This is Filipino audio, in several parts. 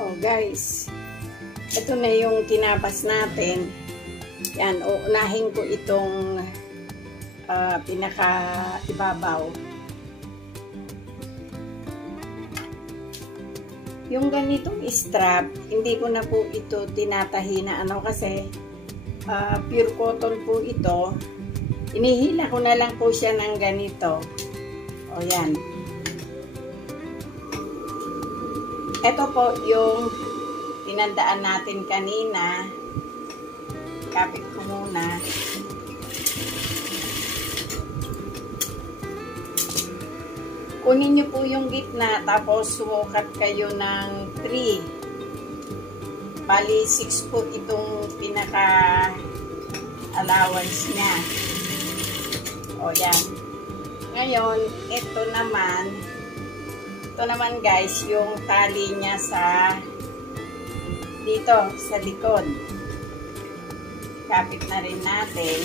Oh guys, ito na yung tinapos natin. Yan, uunahin ko itong pinaka ibabaw. Yung ganitong strap, hindi ko na po ito tinatahi na kasi pure cotton po ito. Inihila ko na lang po siya ng ganito. O yan. Ito po yung tinandaan natin kanina. Kapit ko muna. Kunin nyo po yung gitna, tapos sumukat kayo ng 3. Bali, 6 po itong pinaka allowance niya. O yan. Ngayon, ito naman guys, yung tali niya dito sa likod. Kapit na rin natin.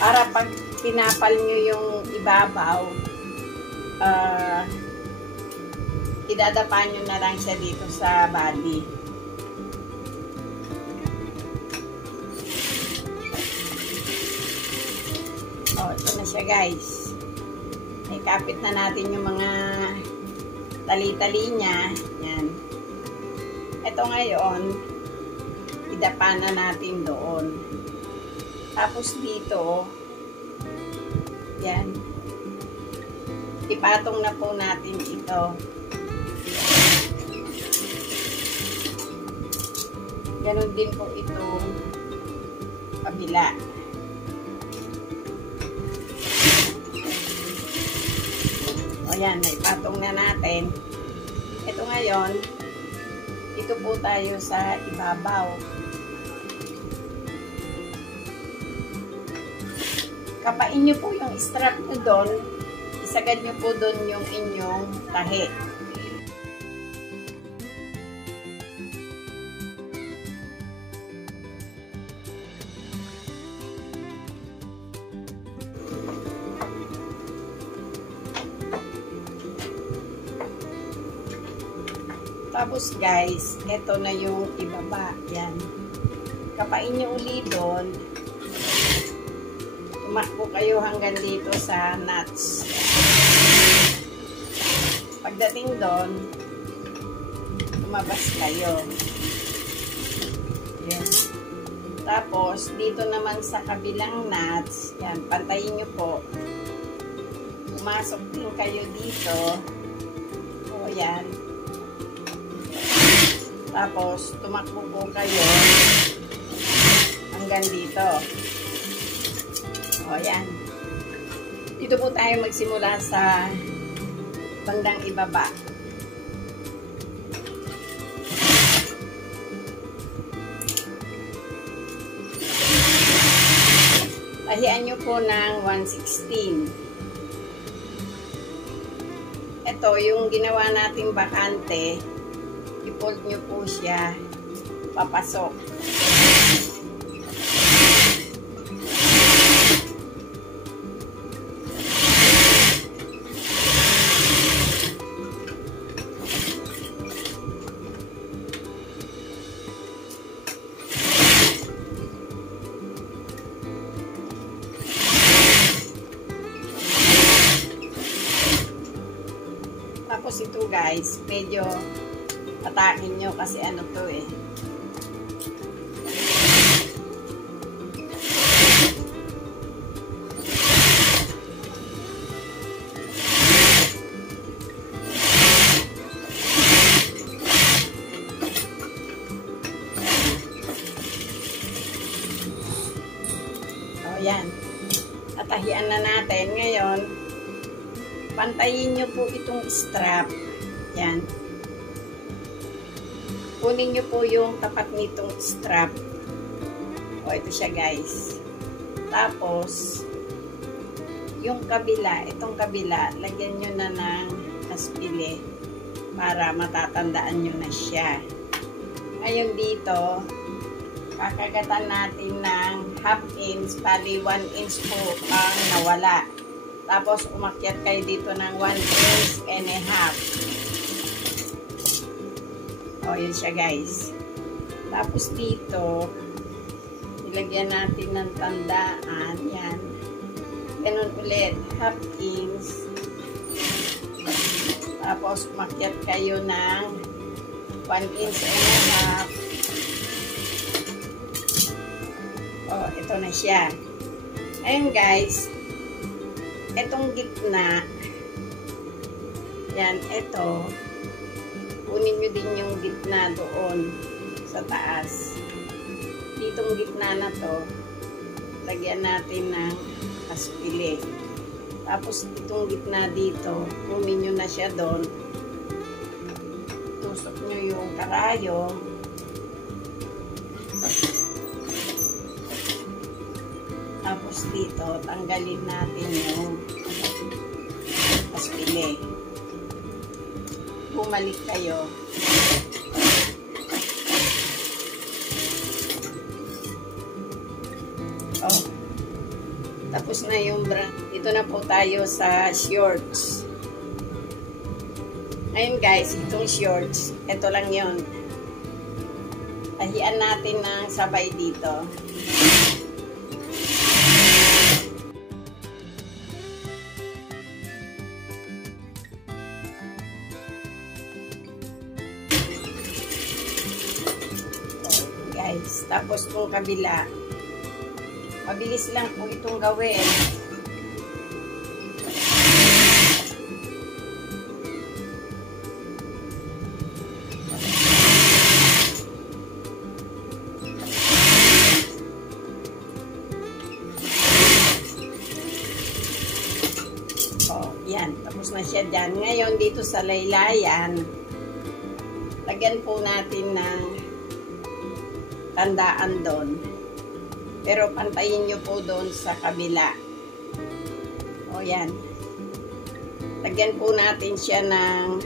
Para pag pinapal nyo yung ibabaw, idadapa nyo na lang siya dito sa body. O, ito na siya guys. May kapit na natin yung mga tali-tali niya. Yan. Ito ngayon, idapa na natin doon. Tapos dito, yan. Ipatong na po natin ito. Ganon din po itong kabila. Ayan, naipatong na natin. Ito ngayon, ito po tayo sa ibabaw. Kapain nyo po yung strap nyo doon. Isagad nyo po doon yung inyong tahi. Tapos guys, ito na yung ibaba. Yan. Kapain nyo ulit doon. Tumakbo kayo hanggang dito sa nuts. Pagdating doon, lumabas kayo. Yan. Tapos, dito naman sa kabilang nuts, yan, pantayin nyo po. Pumasok din kayo dito. O, yan. Tapos, tumakbo po kayo hanggang dito. O, yan. Dito po tayo magsimula sa bandang ibaba. Tahian nyo po ng 1/16. Ito, yung ginawa nating bakante, i-fold nyo po siya papasok. Tapos ito guys, medyo atakin nyo kasi ano to eh. O yan. Atahian na natin. Ngayon, pantayin nyo po itong strap. Yan. Kunin nyo po yung tapat nitong strap. O, ito siya guys. Tapos, yung kabila, itong kabila, lagyan nyo na ng aspile para matatandaan nyo na siya. Ngayon dito, kakagatan natin ng 1/2 inch, bali 1 inch po ang nawala. Tapos, umakyat kayo dito ng 1.5 inches. O, yun siya guys. Tapos dito, ilagyan natin ng tandaan. Yan. Ganun ulit. Half inch. Tapos, umakyat kayo ng 1 inch and a half. O, ito na siya. Ayun guys. Itong gitna. Yan, ito. Kunin nyo din yung gitna doon sa taas. Ditong gitna na to, lagyan natin ng aspile. Tapos itong gitna dito, kunin nyo na siya doon. Tusok nyo yung karayom. Tapos dito, tanggalin natin yung aspile. Bumalik kayo. Oh. Tapos na yung bra. Ito na po tayo sa shorts. Ayun guys, itong shorts. Ito lang yun. Tahian natin ng sabay dito. Guys, tapos itong kabila, mabilis lang po itong gawin. Oh, yan, tapos na siya dyan. Ngayon dito sa laylayan, lagyan po natin ng tandaan doon. Pero pantayin nyo po doon sa kabila. O yan. Lagyan po natin siya ng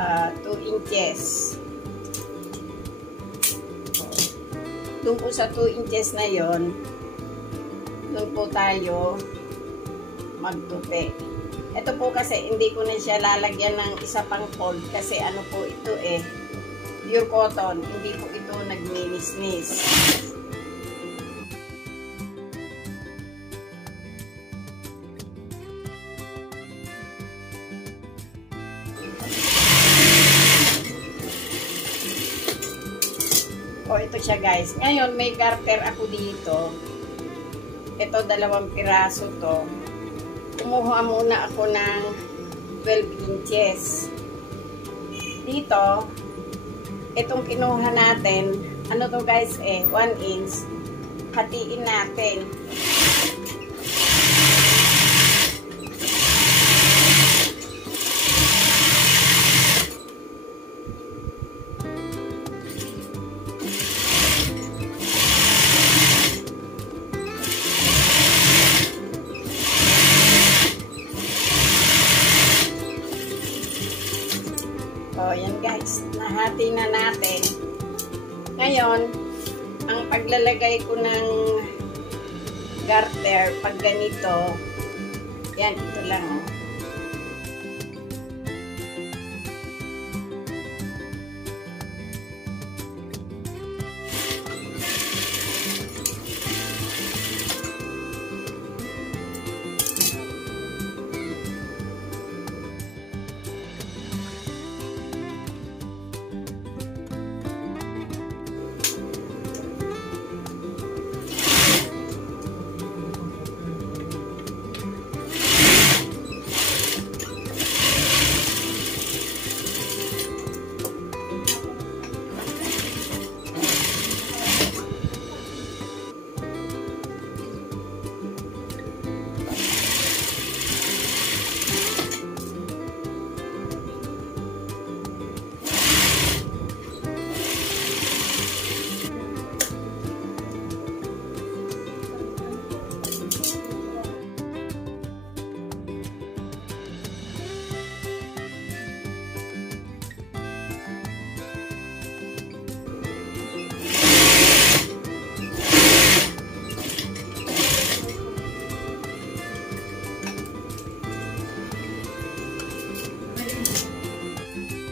2 inches. Doon po sa 2 inches na yon, doon po tayo magtupi. Ito po kasi hindi ko na siya lalagyan ng isa pang fold kasi ano po ito pure cotton, hindi po ito nagninis-nis. O, ito siya guys. Ngayon, may garter ako dito. Ito, 2 piraso to. Kumuha muna ako ng 12 inches. Dito, itong kinuha natin, ano to guys 1 inch, hatiin natin. So, yan guys, nahati na natin. Ngayon, ang paglalagay ko ng garter, pag ganito, yan, ito lang.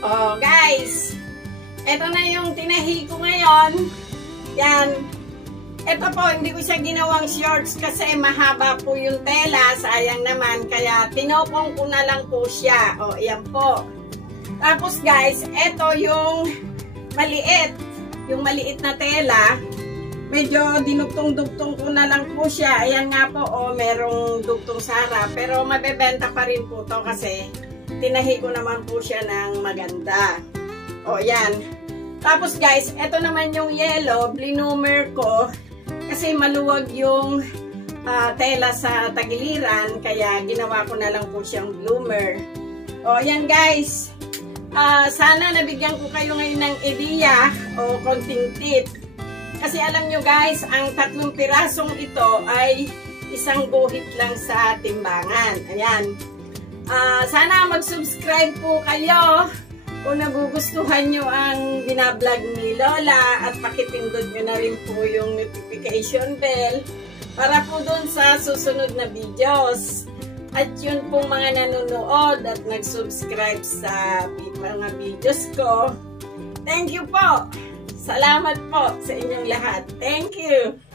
Oh, guys, Ito na yung tinahi ko ngayon. Yan. Ito po, hindi ko siya ginawang shorts kasi mahaba po yung tela. Sayang naman. Kaya tinokong ko na lang po siya. O, yan po. Tapos guys, ito yung maliit. Yung maliit na tela. Medyo dinugtong-dugtong ko na lang po siya. Ayan nga po, merong dugtong sa harap. Pero mabebenta pa rin po to kasi tinahi ko naman po siya ng maganda. O, yan. Tapos guys, ito naman yung yellow. Blinumer ko. Kasi maluwag yung tela sa tagiliran. Kaya ginawa ko na lang po siyang bloomer. O, yan guys. Sana nabigyan ko kayo ngayon ng ideya o konting tip. Kasi alam nyo guys, ang 3 pirasong ito ay isang guhit lang sa timbangan. Ayan. Sana mag-subscribe po kayo kung nagugustuhan nyo ang binablog ni Lola at pakipindot nyo na rin po yung notification bell para po dun sa susunod na videos. At yun pong mga nanonood at nag-subscribe sa mga videos ko. Thank you po! Salamat po sa inyong lahat. Thank you!